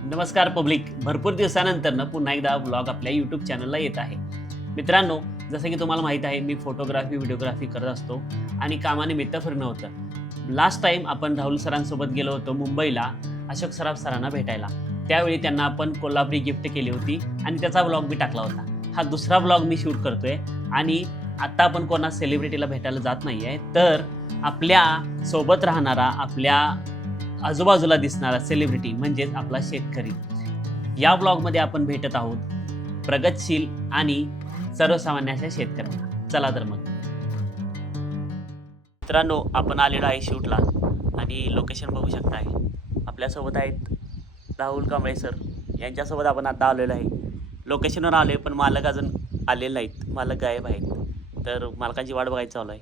नमस्कार पब्लिक. भरपूर दिवसानंतर पुन्हा एकदा ब्लॉग आपल्या यूट्यूब चॅनलला येत आहे. मित्रांनो, जसं की तुम्हाला माहीत आहे, मी फोटोग्राफी व्हिडिओग्राफी करत असतो आणि कामानिमित्त फिरणं होतं. लास्ट टाईम आपण राहुल सरांसोबत गेलो होतो मुंबईला अशोक सराफ सरांना भेटायला. त्यावेळी त्यांना आपण कोल्हापुरी गिफ्ट केली होती आणि त्याचा ब्लॉग मी टाकला होता. हा दुसरा ब्लॉग मी शूट करतोय आणि आत्ता आपण कोणा सेलिब्रिटीला भेटायला जात नाही आहे, तर आपल्या सोबत राहणारा, आपल्या आजूबाजूला दिसणारा सेलिब्रिटी म्हणजेच आपला शेतकरी. या ब्लॉगमध्ये आपण भेटत आहोत प्रगतशील आणि सर्वसामान्य अशा शेतकऱ्यांना. चला तर मग मित्रांनो, आपण आलेलो आहे शूटला आणि लोकेशन बघू शकताय. आपल्यासोबत आहेत राहुल कांबळे सर, यांच्यासोबत आपण आता आलेलो आहे. लोकेशनवर आलो आहे, पण मालक अजून आलेले नाहीत, मालक गायब आहेत. तर मालकांची वाट बघायची चालू आहे.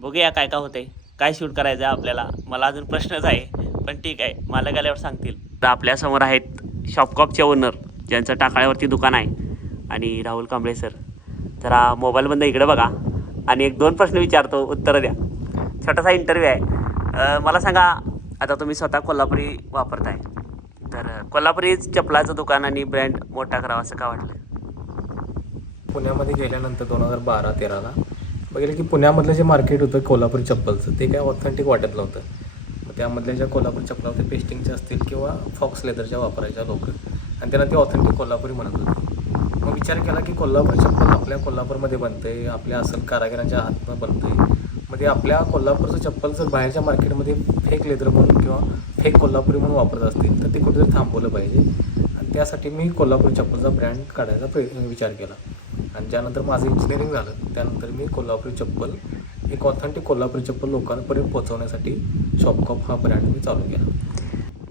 बघूया काय काय होतंय, काय शूट करायचं आहे आपल्याला. मला अजून प्रश्नच आहे, पण ठीक आहे, मालक आल्यावर सांगतील. तर आपल्यासमोर आहेत शॉपकॉपचे ओनर, ज्यांचं टाकाळ्यावरती दुकान आहे, आणि राहुल कांबळे सर. जरा मोबाईलमधनं इकडे बघा आणि एक दोन प्रश्न विचारतो, उत्तरं द्या. छोटासा इंटरव्ह्यू आहे. मला सांगा, आता तुम्ही स्वतः कोल्हापुरी वापरताय, तर कोल्हापुरी चपलाचं दुकान आणि ब्रँड मोठा करावा असं का वाटलं? पुण्यामध्ये गेल्यानंतर 2012-13ला बघितलं की पुण्यामधलं जे मार्केट होतं कोल्हापुरी चप्पलचं, ते काय ऑथेंटिक वाटत नव्हतं. मग त्यामधल्या ज्या कोल्हापुरी चप्पला होत्या, पेस्टिंगच्या असतील किंवा फॉक्स लेदरच्या वापरायच्या लोक, आणि त्यांना ते ऑथेंटिक कोल्हापुरी म्हणत होते. मग विचार केला की कोल्हापुरी चप्पल आपल्या कोल्हापूरमध्ये बनते, आपल्या असल कारागिरांच्या हातनं बनते. मग ते आपल्या कोल्हापूरचं चप्पल जर बाहेरच्या मार्केटमध्ये फेक लेदर म्हणून किंवा फेक कोल्हापुरी म्हणून वापरत असतील, तर ते कुठेतरी थांबवलं पाहिजे. आणि त्यासाठी मी कोल्हापुरी चप्पलचा ब्रँड काढायचा विचार केला. आणि ज्यानंतर माझं इंजिनिअरिंग झालं, त्यानंतर मी कोल्हापुरी चप्पल, एक ऑथेंटिक कोल्हापुरी चप्पल लोकांपर्यंत पोहोचवण्यासाठी शॉपकॉप हा ब्रँड मी चालू केला.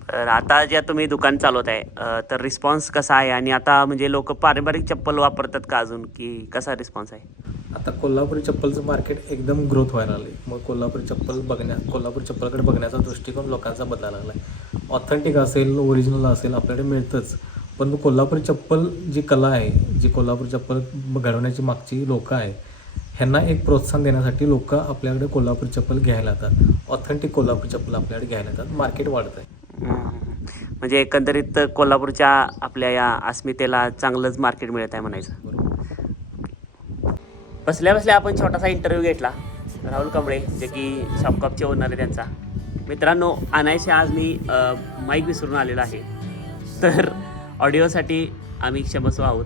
तर आता ज्या तुम्ही दुकान चालवत आहे, तर रिस्पॉन्स कसा आहे? आणि आता म्हणजे लोक पारंपरिक चप्पल वापरतात का अजून, की कसा रिस्पॉन्स आहे? आता कोल्हापुरी चप्पलचं मार्केट एकदम ग्रोथ व्हायला लागले. मग कोल्हापुरी चप्पलकडे बघण्याचा दृष्टिकोन लोकांचा बदलायला लागला आहे. ऑथेंटिक असेल, ओरिजिनल असेल, आपल्याकडे मिळतंच. पण कोल्हापुरी चप्पल जी कला आहे, जी कोल्हापुरी चप्पल घडवण्याची मागची लोकं आहे, ह्यांना एक प्रोत्साहन देण्यासाठी लोक आपल्याकडे कोल्हापुरी चप्पल घ्यायला येतात. ऑथेंटिक कोल्हापुरी चप्पल आपल्याकडे घ्यायला येतात. मार्केट वाढत आहे. म्हणजे एकंदरीत कोल्हापूरच्या आपल्या या अस्मितेला चांगलंच मार्केट मिळत आहे म्हणायचं. बसल्या बसल्या आपण छोटासा इंटरव्ह्यू घेतला राहुल कांबळे, जे की शॉपकॉपचे ओनर आहे त्यांचा. मित्रांनो, आणायचे आज मी माईक विसरून आलेला आहे, तर ऑडिओसाठी आम्ही क्षमस्व आहोत.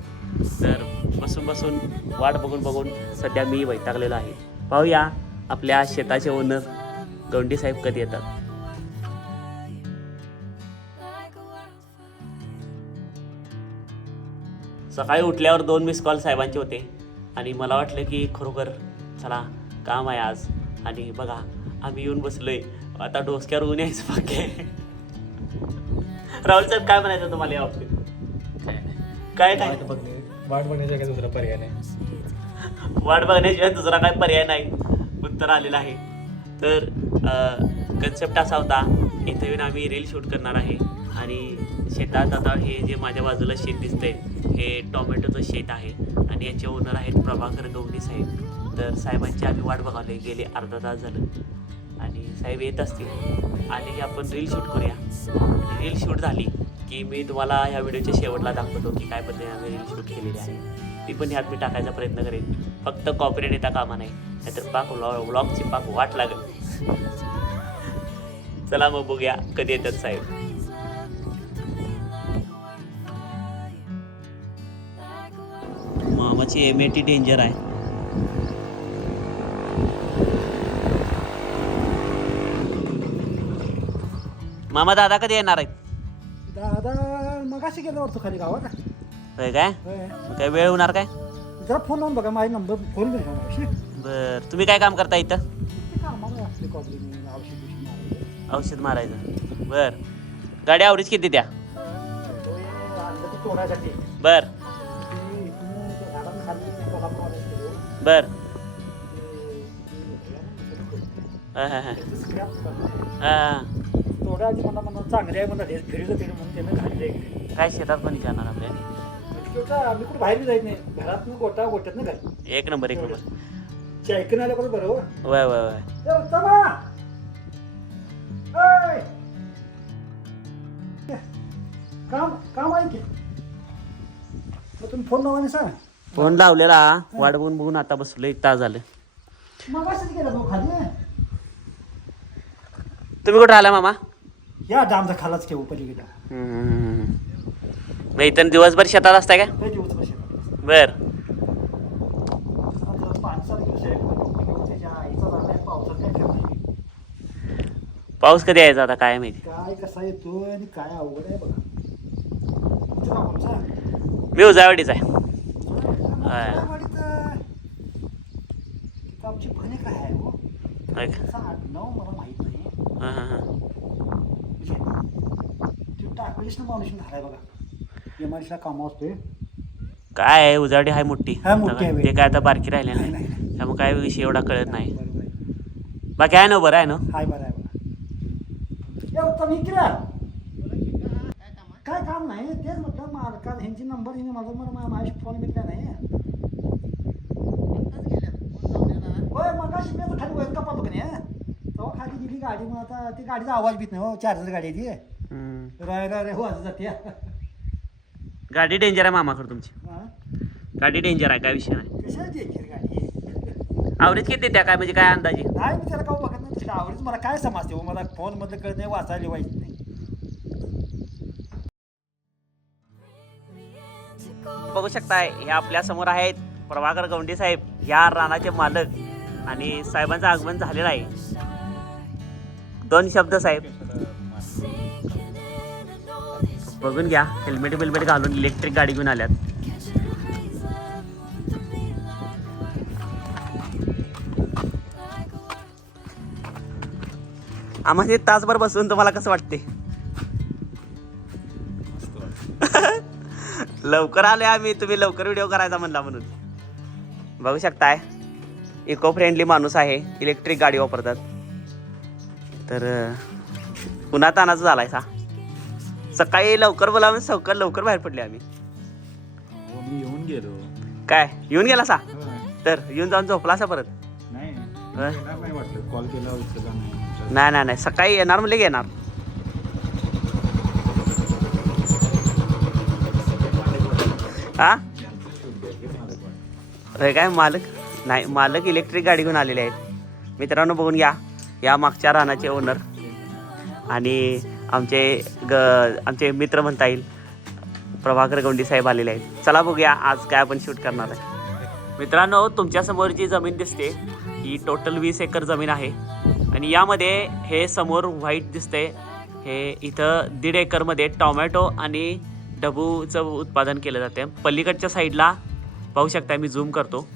तर बसून बसून वाट बघून बघून सध्या मी वैतागलेलो आहे. पाहूया आपल्या शेताचे ओनर गवंडी साहेब कधी येतात. सकाळी उठल्यावर 2 मिस कॉल साहेबांचे होते आणि मला वाटलं की खरोखर चला काम आहे आज. आणि बघा, आम्ही येऊन बसलोय, आता डोसक्यावर ऊन यायचं बाकी आहे. राहुल सर, काय म्हणायचं तुम्हाला या बाबतीत? काय काय वाट बघण्याचा काय दुसरा पर्याय नाही. वाट बघण्याशिवाय दुसरा काय पर्याय नाही, उत्तर आलेलं आहे. तर कन्सेप्ट असा होता, इथे येऊन आम्ही रील शूट करणार आहे. आणि शेतात आता हे जे माझ्या बाजूला शेत दिसतंय, हे टोमॅटोचं शेत आहे आणि याचे ओनर आहेत प्रभाकर गवंडी साहेब. तर साहेबांची आम्ही वाट बघावली, गेले अर्धा तास झालं आणि साहेब येत असतील. आले की आपण रील शूट करूया. रील शूट झाली की मी तुम्हाला ह्या व्हिडिओच्या शेवटला दाखवतो की काय पद्धतीने आम्ही रील शूट केलेली आहे. ती पण ह्यात मी टाकायचा प्रयत्न करेन. फक्त कॉपीराइट येता कामा नाही, नाहीतर पाक व्लॉगची पाक वाट लागेल. चला मग बघूया कधी येतात साहेब. मामाची MAT डेंजर आहे. मामा, दादा कधी येणार आहेत? दादा मगाशी गेलो होतो खाली गावात. होय काय? होय. मग काय वेळ होणार काय? जरा फोन लावून बघा, माझा नंबर फोन घेऊन मगाशी. बरं, तुम्ही काय काम करता इथं? कामाला असले कॉबली औषध औषध मारायचं. बरं, गाडी आवडीच किती द्या? तोडायसाठी बर बर. तोडायची म्हणा चांगली आहे म्हणा, फिरलं तिने म्हणून त्यानं घातले. काय शेतात पण जाणार आपल्याला? मी कुठं बाहेर जायच नाही, घरात गोट्यात ना घाल. एक नंबर एक नंबर. ऐकून आल्या बरोबर बरोबर. वय वय वय. काम काम आहे की मग तुम्ही फोन लावा नाही सांग फोन लावलेला वाट बघून बघून आता बसलो 1 तास झालं. मग असंच केलं भाऊ खाली तुम्ही कुठं राहिला मामा? या डामचा खालाच केऊ पलीकडे मग इथं दिवसभर शेतात असताय का? काही दिवस कसे बर. पाच सात दिवस आहे त्याच्या आईचा झाला पावसात काय करणार पाऊस कधी यायचा आता काय माहिती. काय कसा येतो आणि काय अवघड आहे बघा तुमचं नाव कोणचं? मी उजावडीचा आहे. तिथं आमची फणे काय आहे हो होय का? कसा 8-9 मला माहित नाही हां हां हां. म्हणजे ते टाकलीच ना माणूस झालाय बघा एमआयसीला कामावर असतोय काय आहे उजावडी आहे मोठी. हा, मोठी आहे. ते काय आता बारकी राहिले नाही, नाही नाही. त्यामुळे काय विषय एवढा कळत नाही. बरोबर आहे बाकी आहे ना बरं आहे ना. हाय बरं आहे बघा या उत्तम इकडे काय काम नाही तेच म्हटलं मालका ह्यांची नंबर हिने मला माझ्याशी फोन बिन काय नाही होय मग अशी मी आता खाली वैर कपात होती नाही तेव्हा खाली गेली गाडी मग आता ती गाडीचा आवाज बीत नाही हो चार्जर गाडी आहे ती रे हो असं जाते गाडी डेंजर आहे मामाकडे तुमची. हा? गाडी डेंजर आहे काय विषय नाही. कशाची आहे गाडी आवरेज किती त्या काय म्हणजे काय अंदाजे? नाही मी त्याला का बघत नाही तसं आवडीच मला काय समजते हो मला फोन मधलं कळत नाही वाचायला लिवायचं नाही बघू शकताय हे आपल्या समोर आहेत प्रभाकर गवंडी साहेब या रानाचे मालक आणि साहेबांचं आगमन झालेलं आहे. 2 शब्द साहेब बघून घ्या. हेल्मेट बिल्मेट घालून इलेक्ट्रिक गाडी घेऊन आल्यात. आम्हाला तासभर बसून तुम्हाला कसं वाटते? लवकर आले आम्ही तुम्ही लवकर व्हिडिओ करायचा म्हणला म्हणून. बघू शकताय इको फ्रेंडली माणूस आहे इलेक्ट्रिक गाडी वापरतात. तर पुन्हा तानाचं झालाय सा सकाळी लवकर बोलावून सवकर लवकर बाहेर पडले आम्ही. मी येऊन गेलो. काय येऊन गेला सा? तर येऊन जाऊन झोपला असा परत? नाही अ? येणार नाही वाटलं कॉल केला उचलला नाही. नाही नाही नाही सकाळी येणार म्हणले की येणार. हा होय काय मालक? नाही मालक इलेक्ट्रिक गाडी घेऊन आलेले आहेत. मित्रांनो बघून घ्या या मागच्या रानाचे ओनर आणि आमचे मित्र म्हणता येईल प्रभाकर गवंडी साहेब आलेले आहेत. चला बघूया आज काय आपण शूट करणार आहे. मित्रांनो तुमच्यासमोर जी जमीन दिसते ही टोटल 20 एकर जमीन आहे आणि यामध्ये हे समोर व्हाईट दिसते हे इथं 1.5 एकरमध्ये टोमॅटो आणि ढबूचं उत्पादन केलं जाते. पलीकडच्या साईडला पाहू शकता मी झूम करतो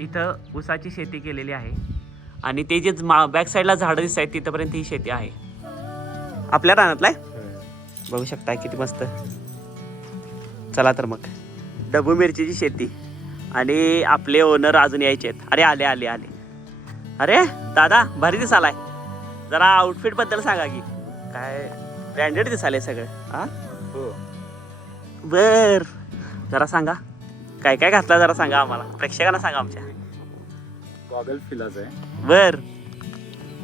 इथं ऊसाची शेती केलेली आहे आणि ते जे बॅक साईडला झाडं दिसत आहेत तिथंपर्यंत ही शेती आहे आपल्या रानातला आहे. बघू शकता किती मस्त. चला तर मग ढबू मिरचीची शेती आणि आपले ओनर अजून यायचे आहेत. अरे आले आले आले. अरे दादा भारी दिसालाय. जरा आउटफिट बद्दल सांगा की काय ब्रँडेड दिसाले सगळं. हा हो बर जरा सांगा काय काय घातलं जरा सांगा आम्हाला प्रेक्षकांना सांगा आमच्या. गॉगल फिलाच आहे. बर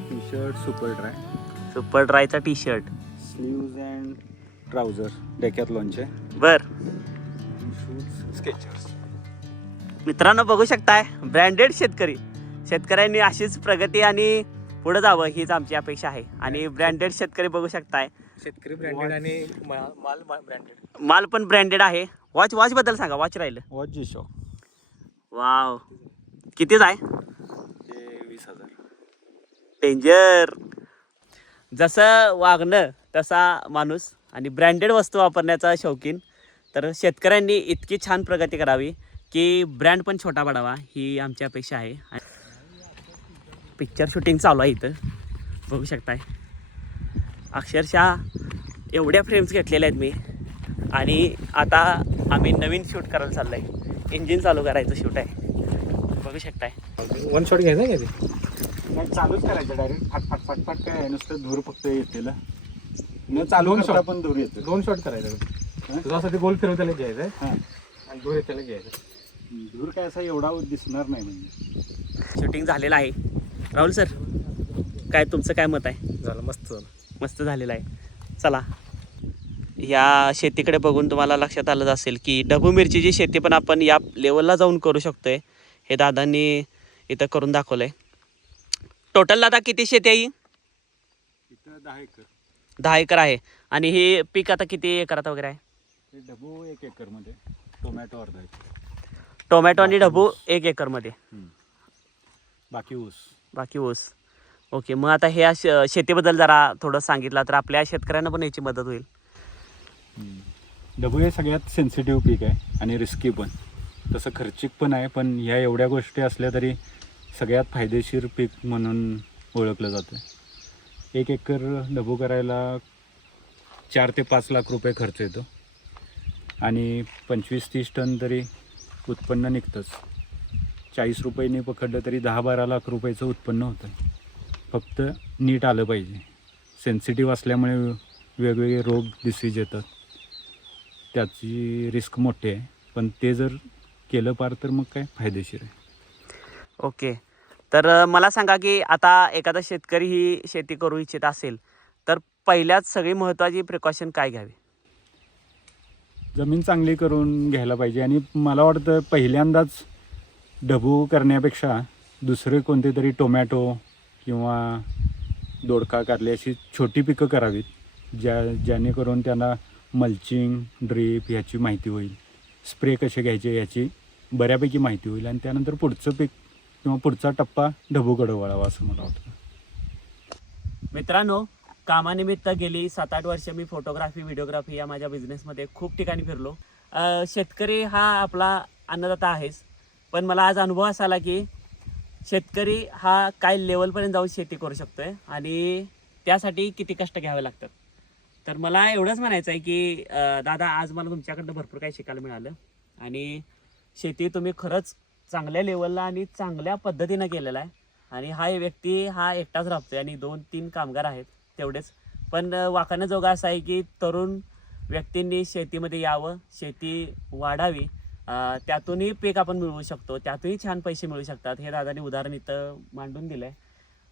T shirt super dry super ड्रायचा T shirt. Sleeves and trouser डेकॅथलॉनचे. बर शूज स्केचर्स. मित्रांनो बघू शकताय ब्रँडेड शेतकऱ्यांनी अशीच प्रगती आणि पुढे जावं हीच आमची अपेक्षा आहे आणि ब्रँडेड शेतकरी बघू शकताय. शेतकरी ब्रँडेड आणि माल ब्रँडेड. माल पण ब्रँडेड आहे. वॉच बद्दल सांगा. वॉच राहिलं. वॉच जी शॉक. वाव कितीच आहे? ते 20,000. डेंजर. जसं वागणं तसा माणूस आणि ब्रँडेड वस्तू वापरण्याचा शौकीन. तर शेतकऱ्यांनी इतकी छान प्रगती करावी की ब्रँड पण छोटा पडावा ही आमची अपेक्षा आहे. पिक्चर शूटिंग चालू आहे इथं बघू शकताय. अक्षरशः एवढ्या फ्रेम्स घेतलेल्या आहेत मी आणि आता आम्ही नवीन शूट करायला चाललो आहे. इंजिन चालू करायचं शूट आहे बघू शकताय. 1 शॉट घ्यायचा का ते? नाही चालूच करायचं डायरेक्ट फाट फाट फाट फाट काय नुसतं धूर फक्त येतील न चालू करता पण धूर येतो. 2 शॉट करायचं. तुझ्यासाठी गोल फिरवताना घ्यायचं हां आणि दूर येताना घ्यायचं. धूर काय असा एवढा दिसणार नाही म्हणजे. शूटिंग झालेलं आहे. राहुल सर काय तुमचं काय मत आहे? झालं मस्त झालं. मस्त झालेलं आहे. चला या शेतीकडे बघून तुम्हाला लक्षात आलंच असेल की ढबू मिरचीची शेती पण आपण या लेवलला जाऊन करू शकतोय. हे दादांनी इथं करून दाखवलं आहे. टोटल दादा किती शेती आहे ही? इथं 10 एकर. 10 एकर आहे. आणि हे पीक आता किती एकरात वगैरे आहे? ते ढबू 1 एकरमध्ये, टोमॅटो अर्धा एकर, टोमॅटो आणि ढबू 1 एकरमध्ये, बाकी ऊस. बाकी ऊस. ओके, मग आता ह्या शेतीबद्दल जरा थोडं सांगितलं तर आपल्या शेतकऱ्यांना पण याची मदत होईल. ढबू हे सगळ्यात सेन्सिटिव्ह पीक आहे आणि रिस्की पण, तसं खर्चिक पण आहे. पण ह्या एवढ्या गोष्टी असल्या तरी सगळ्यात फायदेशीर पीक म्हणून ओळखलं जातं. 1 एकर ढबू करायला 4 ते 5 लाख रुपये खर्च येतो आणि 25-30 टन तरी उत्पन्न निघतंच. 40 रुपयांनी पकडलं तरी 10-12 लाख रुपयाचं उत्पन्न होतं. फक्त नीट आलं पाहिजे. सेन्सिटिव्ह असल्यामुळे वेगवेगळे रोग डिसीज येतात, त्याची रिस्क मोठी आहे. पण ते जर केलं पार तर मग काय फायदेशीर आहे. ओके, तर मला सांगा की आता एखादा शेतकरी ही शेती करू इच्छित असेल तर पहिल्याच सगळी महत्त्वाची प्रिकॉशन काय घ्यावी? जमीन चांगली करून घ्यायला पाहिजे. आणि मला वाटतं पहिल्यांदाच ढबू करण्यापेक्षा दुसरे कोणते तरी टोमॅटो किंवा दोडका, कारली अशी छोटी पिकं करावीत, जेणेकरून त्यांना मल्चिंग, ड्रीप ह्याची माहिती होईल, स्प्रे कसे घ्यायचे याची बऱ्यापैकी माहिती होईल आणि त्यानंतर पुढचं पीक किंवा पुढचा टप्पा ढबूकडे वळावा असं मला वाटतं. मित्रांनो, कामानिमित्त गेली 7-8 वर्ष मी फोटोग्राफी, व्हिडिओग्राफी या माझ्या बिझनेसमध्ये खूप ठिकाणी फिरलो. शेतकरी हा आपला अन्नदाता आहेच, पण मला आज अनुभव असा आला की शेतकरी हा काय लेवलपर्यंत जाऊन शेती करू शकतो आहे आणि त्यासाठी किती कष्ट घ्यावे लागतात. तर मला एवढंच म्हणायचं आहे की दादा, आज मला तुमच्याकडनं भरपूर काही शिकायला मिळालं आणि शेती तुम्ही खरंच चांगल्या लेवलला आणि चांगल्या पद्धतीनं केलेला आहे. आणि हा व्यक्ती हा एकटाच राबतोय आणि 2-3 कामगार आहेत तेवढेच. पण वाखाणण्याजोगा असं आहे की तरुण व्यक्तींनी शेतीमध्ये यावं, शेती वाढावी, त्यातूनही पीक आपण मिळवू शकतो, त्यातूनही छान पैसे मिळू शकतात. हे दादाने उदाहरण इथं मांडून दिलं आहे.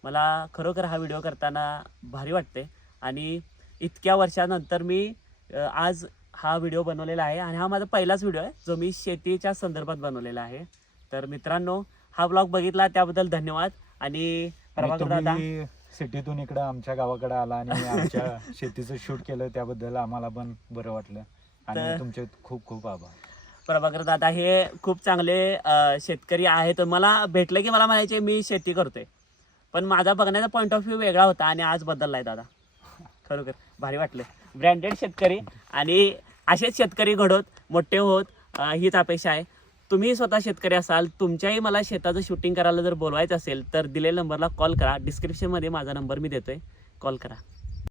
मला खरोखर हा व्हिडिओ करताना भारी वाटते आणि इतक्या वर्षानंतर मी आज हा व्हिडिओ बनवलेला आहे आणि हा माझा पहिलाच व्हिडिओ आहे जो मी शेतीच्या संदर्भात बनवलेला आहे. तर मित्रांनो, हा ब्लॉग बघितला त्याबद्दल धन्यवाद. आणि प्रभाकर दादा, सिटीतून इकडं आमच्या गावाकडे आला आणि आमच्या शेतीचं शूट केलं त्याबद्दल आम्हाला पण बरं वाटलं आणि तुमचे खूप खूप आभार. प्रभाकर दादा हे खूप चांगले शेतकरी आहेत. मला भेटलं की मला म्हणायचे मी शेती करतोय, पण माझा बघण्याचा पॉईंट ऑफ व्ह्यू वेगळा होता आणि आज बदलला आहे दादा. खरोखर भारी वाटलं. ब्रँडेड शेतकरी आणि असेच शेतकरी घडोत मोठे होत हीच अपेक्षा आहे. तुम्ही स्वतः शेतकरी असाल, तुमच्याही मला शेताचं शूटिंग करायला जर बोलवायचं असेल तर दिलेल्या नंबरला कॉल करा. डिस्क्रिप्शनमध्ये माझा नंबर मी देतोय, कॉल करा.